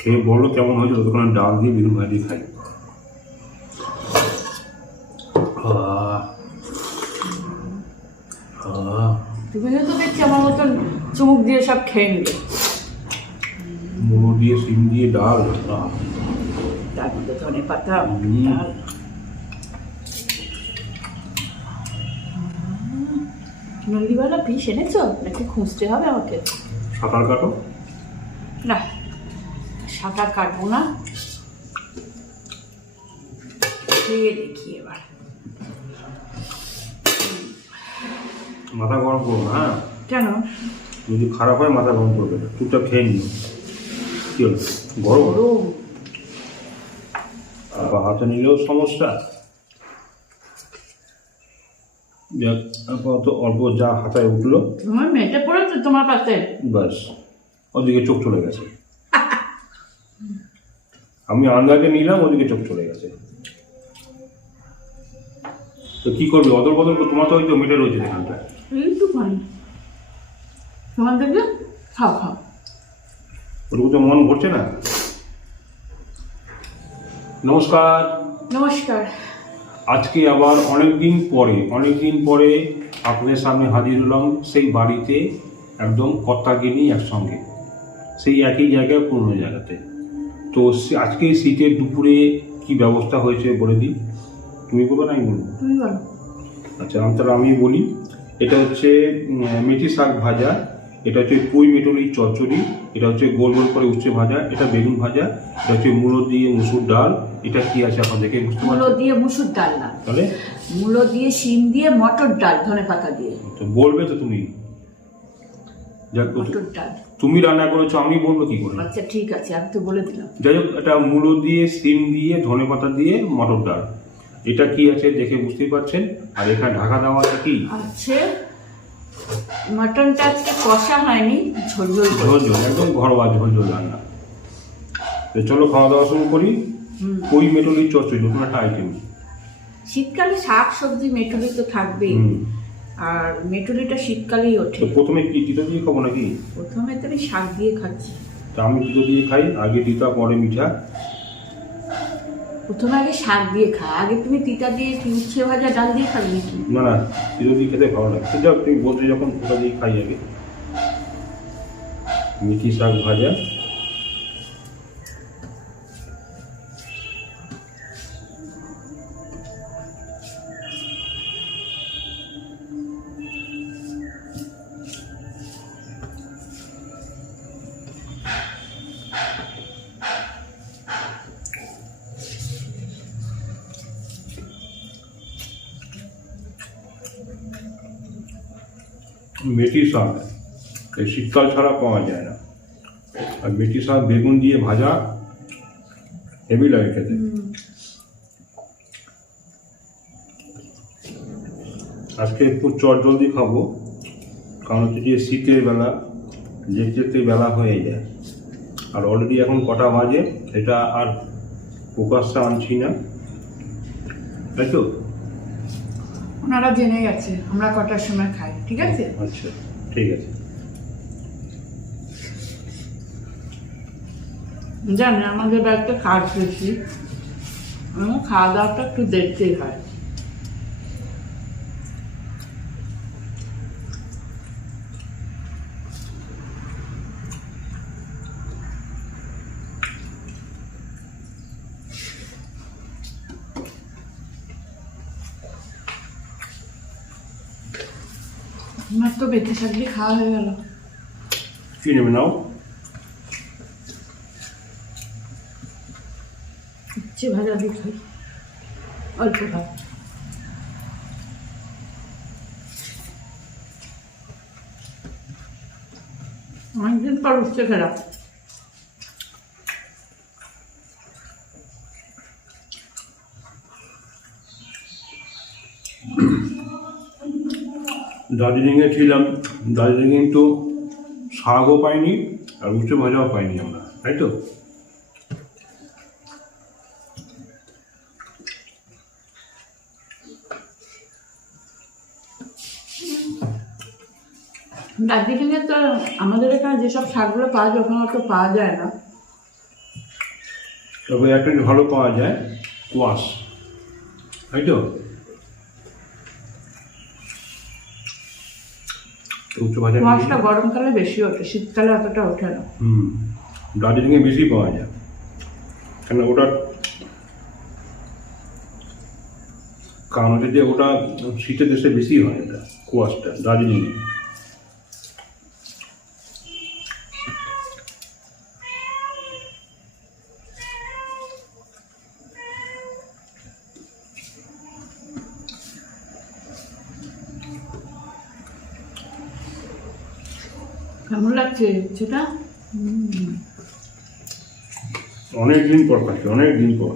খেয়ে বলো কেমন হয়েছে ততক্ষণ ডাল দিয়ে বেগুন ভাজি খাই। আহ, আহ, তুমি তো দেখছি আমার মতন চুমুক দিয়ে সব খেয়ে নিলে মুড়ো দিয়ে শিম দিয়ে ডাল? তার মধ্যে ধনে পাতা। ডাল। নন্দীওয়ালা পিস এনেছো? নাকি খুঁজতে হবে আমাকে? সাঁতার কাটো? না। সাঁতার কাটবো না। খেয়ে দেখি এবার। মাথা গরম করব না হ্যাঁ? কেন? যদি খারাপ হয় মাথা গরম করবে না চুপচাপ খেয়ে নিও। কি হলো? গরম? আবার হাতে নিলেও সমস্যা। আপাতত অল্প যা হাতায় উঠল তোমার মেয়েটা পড়েছে তোমার পাশে? ব্যাস ওদিকে চোখ চলে গেছে। আমি আন্দাজে নিলাম ওদিকে চোখ চলে গেছে। তো কি করবে? অদল বদল করে- তোমার তো হয়তো মেটে রয়েছে এখানটা একটু পানি তোমার খাও খাও। ওটুকু তো মন ভরছে না? নমস্কার। নমস্কার। আজকে আবার অনেক দিন পরে অনেক দিন পরে আপনাদের সামনে হাজির হলাম সেই বাড়িতে একদম কর্তাগিনি একসঙ্গে। সেই একই জায়গায় পুরনো জায়গাতে। তো আজকে শীতের দুপুরে কি ব্যবস্থা হয়েছে বলে দিই তুমি বলবে না আমি বলব। আচ্ছা আমি তাহলে আমি বলি। এটা হচ্ছে মেথি শাক ভাজা। এটা হচ্ছে পুঁই মেটলির চচ্চড়ি। এটা হচ্ছে গোল গোল করে উচ্ছে ভাজা। এটা বেগুন ভাজা। এটা হচ্ছে মুলো দিয়ে মুসুর ডাল। এটা কি আছে আপনাদেরকে বুঝতে মূলো দিয়ে মুসুর ডাল না। তাহলে? মূলো দিয়ে শিম দিয়ে মটর ডাল ধনে পাতা দিয়ে। তো বলবে তো তুমি। যাক মটর ডাল। তুমি রান্না করেছ আমি বলব কি করে আচ্ছা ঠিক আছে আমি তো বলে দিলাম। যাই হোক এটা মূলো দিয়ে সিম দিয়ে ধনে পাতা দিয়ে মটর ডাল। এটা কি আছে দেখে বুঝতেই পারছেন? আর এখানে ঢাকা দেওয়া আছে কি? আছে মটনটা আজকে কষা হয়নি ঝোল ঝোল করে। ঝোল ঝোল একদম ঘরোয়া ঝোল ঝোল রান্না। তো চলো খাওয়া দাওয়া শুরু করি। কই মেটলির চচ্চড়ি? নতুন একটা আইটেম শীতকালে শাক সবজি মেটুলি তো থাকবেই। আর মেটুলিটা শীতকালেই ওঠে। তো প্রথমে কি তিতো দিয়ে খাব নাকি? প্রথমে তো আমি শাক দিয়ে খাচ্ছি। তা আমি তিতো দিয়ে খাই আগে তিতা পরে মিঠা। প্রথমে আগে শাক দিয়ে খা। আগে তুমি তিতা দিয়ে উচ্ছে ভাজা ডাল দিয়ে খাবে নাকি? না না তিতো দিয়ে খেতে ভালো লাগে। সেটা তুমি বলতে যখন তিতা দিয়ে খাই আগে। মিঠি শাক ভাজা। মেথি শাক এই শীতকাল ছাড়া পাওয়া যায় না। আর মেথি শাক বেগুন দিয়ে ভাজা হেভি লাগে খেতে। আজকে একটু চট জলদি খাব, কারণ হচ্ছে যে শীতের বেলা, যেতে যেতে বেলা হয়ে যায়। আর অলরেডি এখন কটা বাজে, এটা আর প্রকাশ্যে আনছি না। তাই তো? ওনারা জেনে গেছে, আমরা কটার সময় খাই। ঠিক আছে? আচ্ছা ঠিক আছে। জানেন আমাদের বাড়িতে খাট বেশি আমার খাওয়া দাওয়াটা একটু দেখতেই হয় আমার তো বেঁচে থাকলে খাওয়া হয়ে গেল। কি নেবে নাও? উচ্ছে ভাজা দিয়ে খাই অল্প ভাত। অনেকদিন পর উচ্ছে খেলাম দার্জিলিংয়ে ছিলাম দার্জিলিংয়ে তো শাকও পাইনি আর উচ্চ ভাজাও পাইনি আমরা তাই তো? দার্জিলিংয়ে তো আমাদের এখানে যেসব শাকগুলো পাওয়া যায় ওখানে তো পাওয়া যায় না। তবে একটা ভালো পাওয়া যায় কোয়াশ তাই তো? উচ্চ বাজার মাছটা গরমকালে বেশি ওঠে শীতকালে অতটা ওঠে না। হুম দার্জিলিংয়ে বেশি পাওয়া যায়। কেন ওটা কারণ হচ্ছে যে ওটা শীতের দেশে বেশি হয় এটা কুয়াশটা দার্জিলিংয়ে কেমন লাগছে সেটা? অনেক দিন পর খাচ্ছি অনেক দিন পর।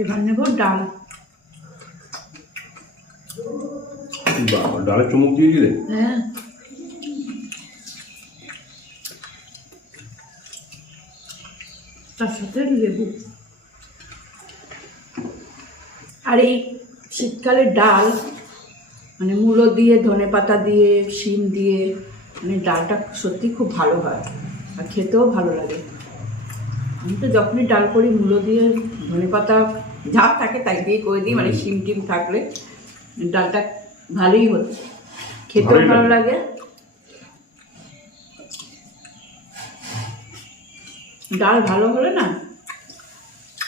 এবার নেব ডাল। বাবা ডালে চুমুক দিয়ে দিলে? হ্যাঁ। তার সাথে লেবু। আর এই শীতকালে ডাল মানে মূলো দিয়ে ধনে পাতা দিয়ে শিম দিয়ে মানে ডালটা সত্যি খুব ভালো হয় আর খেতেও ভালো লাগে। আমি তো যখনই ডাল করি মূলো দিয়ে ধনে পাতা যা থাকে তাই দিয়ে করে দিই মানে শিম টিম থাকলে ডালটা ভালোই হচ্ছে। খেতেও ভালো লাগে। লাগে। ডাল ভালো হলে না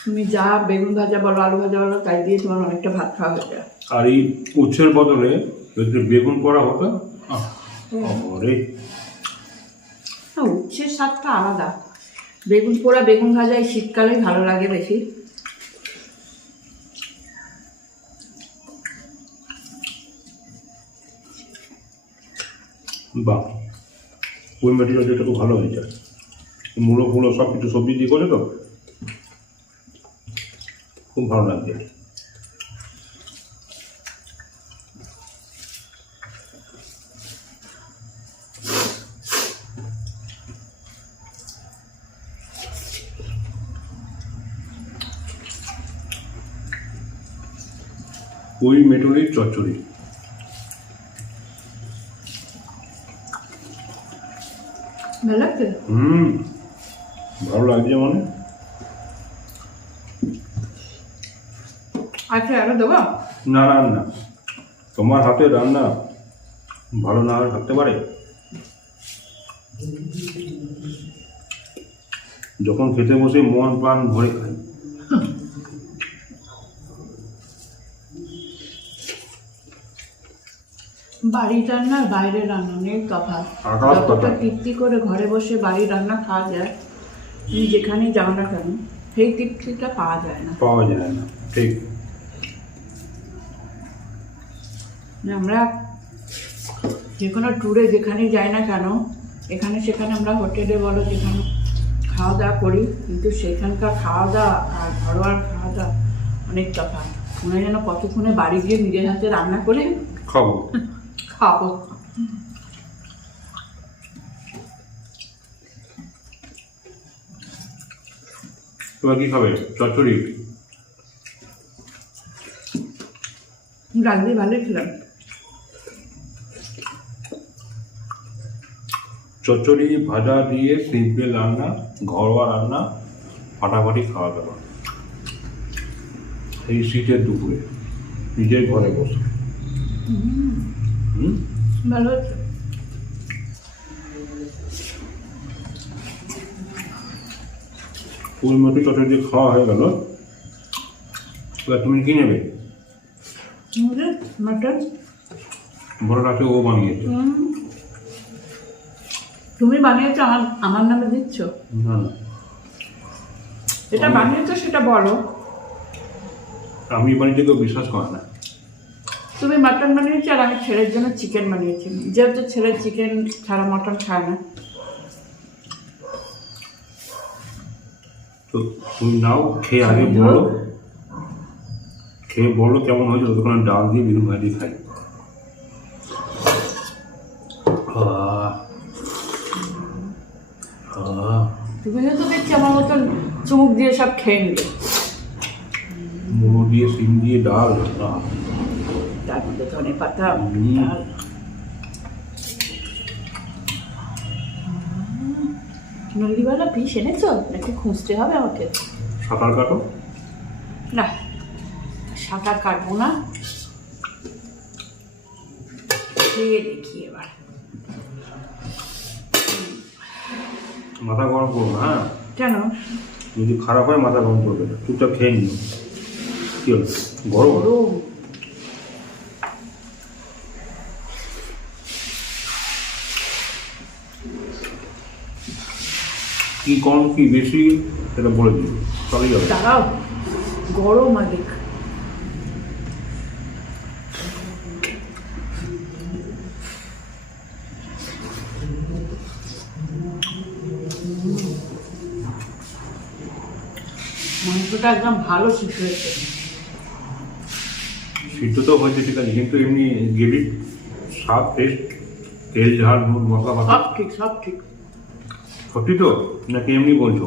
তুমি যা বেগুন ভাজা বলো আলু ভাজা বলো তাই দিয়ে তোমার অনেকটা ভাত খাওয়া হয়ে যায় আর এই উচ্ছের বদলে যদি বেগুন করা হতো? বাবারে, উচ্ছের স্বাদটা আলাদা। বেগুন পোড়া বেগুন ভাজা এই শীতকালেই ভালো লাগে বেশি বাহ। ওই মেটেরিয়াল যেটা খুব ভালো হয়ে যায় মূলো ফুলো সব কিছু সবজি দিয়ে করে তো খুব ভালো লাগছে ওই মেটুরির চচ্চড়ি। ভালো লাগছে? হুম ভালো লাগছে মানে। আচ্ছা আরও দেবো? না না না। তোমার হাতে রান্না ভালো না থাকতে পারে? যখন খেতে বসে মন প্রাণ ভরে খাই। বাড়ির রান্না আর বাইরের রান্না অনেক তফাৎ। যতটা তৃপ্তি করে ঘরে বসে বাড়ির রান্না খাওয়া যায় তুমি যেখানেই যাও না কেন সেই তৃপ্তিটা পাওয়া যায় না। পাওয়া যায় না ঠিক। আমরা যে কোনো ট্যুরে যেখানেই যাই না কেন এখানে সেখানে আমরা হোটেলে বলো যেখানে খাওয়া দাওয়া করি কিন্তু সেখানকার খাওয়া দাওয়া আর ঘরোয়ার খাওয়া দাওয়া অনেক তফাৎ মনে যেন কতক্ষণে বাড়ি গিয়ে নিজের হাতে রান্না করে খাব। খাব। তোমার কি খাবে? চচ্চড়ি? দিয়ে ভালোই খেলাম। চচ্চড়ি ভাজা দিয়ে সিম্পল রান্না ঘরোয়া রান্না ফাটাফাটি খাওয়া দাওয়া। এই শীতের দুপুরে নিজের ঘরে বসে। ভালো হচ্ছে ফুল মতো চটে দিয়ে খাওয়া হয়ে গেল। এবার তুমি কি নেবে? মাটন। বড় রাতে ও বানিয়েছে। তুমি বানিয়েছো আমার আমার নামে দিচ্ছ? না না। এটা বানিয়েছো সেটা বলো। আমি বানিয়েছি কেউ বিশ্বাস করে না। তুমি মাটন বানিয়েছো আর আমি ছেলের জন্য চিকেন বানিয়েছি। যেহেতু ছেলে চিকেন ছাড়া মটন খায় না। তো তুমি নাও খেয়ে আগে বলো। খেয়ে বলো কেমন হয়েছে ততক্ষণ ডাল দিয়ে বেগুন ভাজি খাই। তুমি তো দেখছি আমার মতন চুমুক দিয়ে সব খেয়ে নিলে। মুড়ো দিয়ে সিম দিয়ে ডাল তারপরে ধনে পাতা ডাল। নল্লিওয়ালা পিস এনেছো? নাকি খুঁজতে হবে আমাকে? সাঁতার কাটো? না সাঁতার কাটবো না। খেয়ে দেখি মাথা গরম করব না হ্যাঁ? কেন? যদি খারাপ হয় মাথা গরম করবে না চুপচাপ খেয়ে নিও। কি হলো? গরম? কি কম কি বেশি সেটা বলে দিও। চলে যাবে গরম আগে মাংসটা একদম ভালো সিদ্ধ হয়েছে। সিদ্ধ তো হয়েছে ঠিক আছে কিন্তু এমনি গ্রেভির স্বাদ টেস্ট তেল ঝাল নুন মশলা সব ঠিক সব ঠিক। সত্যি তো? নাকি এমনি বলছো?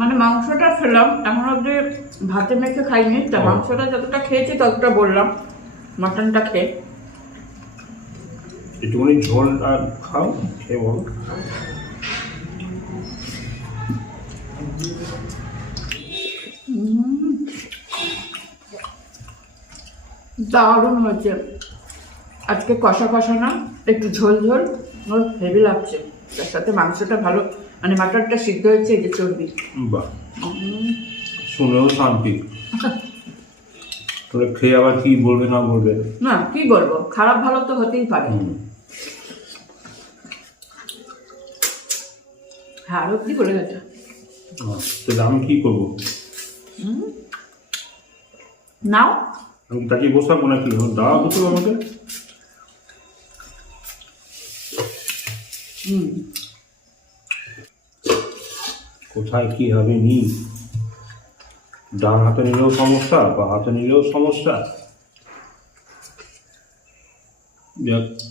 মানে মাংসটা খেলাম এমন অব্দি ভাতে মেখে খাইনি তা মাংসটা যতটা খেয়েছি ততটা বললাম মাটনটা খেয়ে। একটুখানি ঝোল আর খাও খেয়ে বলো। দারুণ হয়েছে। আজকে কষা কষা না একটু ঝোল ঝোল হেভি লাগছে। তার সাথে মাংসটা ভালো মানে মাটনটা সিদ্ধ হয়েছে এই যে চর্বি। বাহ। শুনেও শান্তি। তোরা খেয়ে আবার কি বলবে না বলবে? না কি বলব? খারাপ ভালো তো হতেই পারে। হ্যাঁ আরও কি বলে গেছে? তাহলে আমি কি করব? নাও। আমি তাকে বসে থাকব নাকি দাওয়া করতে আমাকে। কোথায় কি হবে নি? ডান হাতে নিলেও সমস্যা বা হাতে নিলেও সমস্যা।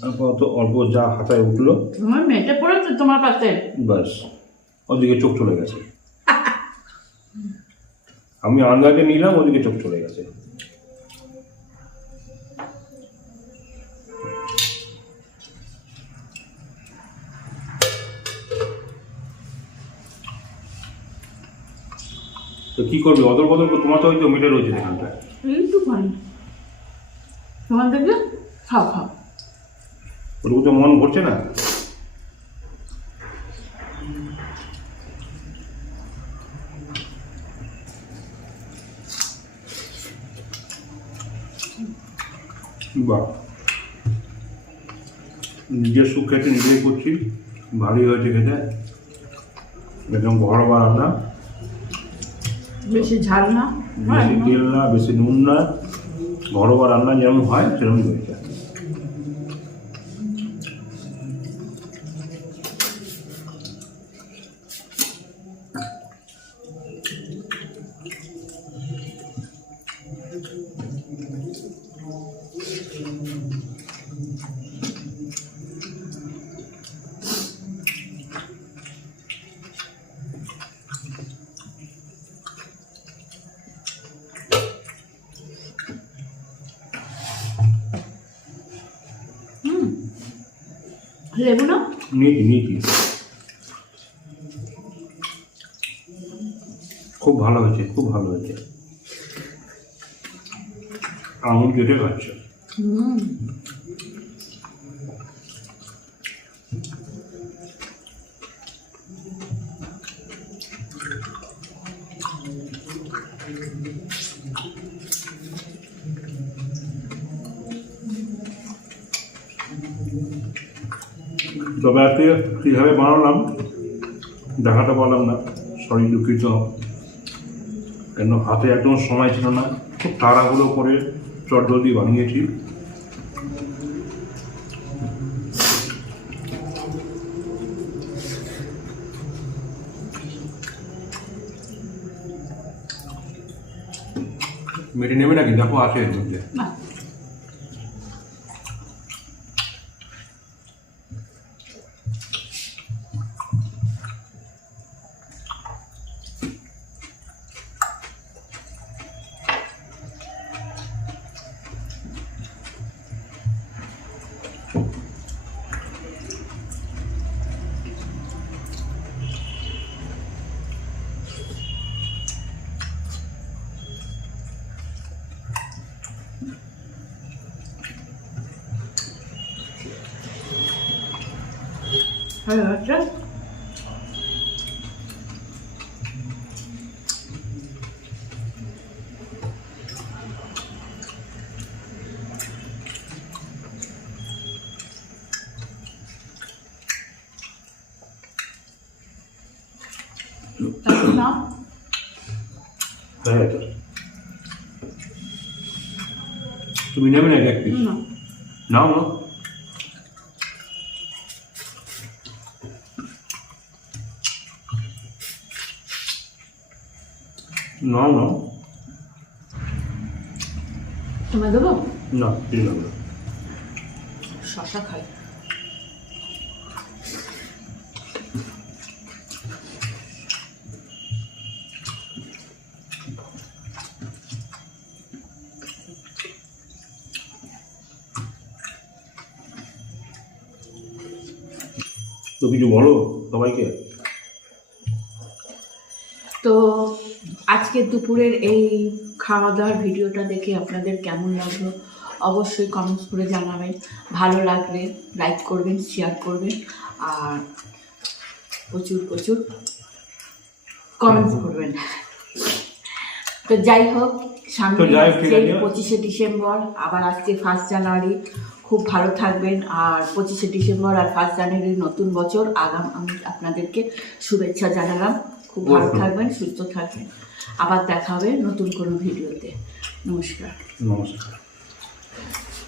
আপাতত অল্প যা হাতায় উঠল। তোমার মেটে পড়েছে তোমার পাশে? ব্যাস ওদিকে চোখ চলে গেছে। আমি আন্দাজে নিলাম ওদিকে চোখ চলে গেছে। করবে? অদল বদল করে তোমার তো হয়তো মিটে রয়েছে এখানটায় এইটুখানি তোমার দেখলে? খাও খাও। ওটুকু তো মন ভরছে না? বাহ। নিজের সুখ খেতে নিজেই করছি ভালোই হয়েছে খেতে। একদম ঘরোয়া রান্না বেশি ঝাল না। বেশি তেল না বেশি নুন না। ঘরোয়া রান্না যেমন হয় সেরকমই লেবু না? নিয়েছি নিয়েছি খুব ভালো হয়েছে খুব ভালো হয়েছে। আঙুল কেটে খাচ্ছে। হুম। তবে আজকে কীভাবে বানালাম, দেখাতে পারলাম না। সরি দুঃখিত। কেন হাতে একদম সময় ছিল না। খুব তাড়াহুড়ো করে চটজলদি বানিয়েছি। মেটে নেবে নাকি? দেখো আছে এর মধ্যে। না সাড়ে আটটা তারপর নাও হয়ে গেছে তুমি নেবে নাকি এক পিস না না তোমায় দেবো? না ঠিক আছে শশা খাই। তো কিছু বলো সবাইকে? আজকে দুপুরের এই খাওয়া দাওয়ার ভিডিওটা দেখে আপনাদের কেমন লাগল অবশ্যই কমেন্টস করে জানাবেন। ভালো লাগলে লাইক করবেন শেয়ার করবেন আর প্রচুর প্রচুর কমেন্টস করবেন। তো যাই হোক সামনে। পঁচিশে ডিসেম্বর আবার আজকে ফার্স্ট জানুয়ারি খুব ভালো থাকবেন আর পঁচিশে ডিসেম্বর আর ফার্স্ট জানুয়ারি নতুন বছর। আগাম আমি আপনাদেরকে শুভেচ্ছা জানালাম। খুব ভালো থাকবেন সুস্থ থাকবেন। আবার দেখা হবে নতুন কোনো ভিডিওতে। নমস্কার। নমস্কার।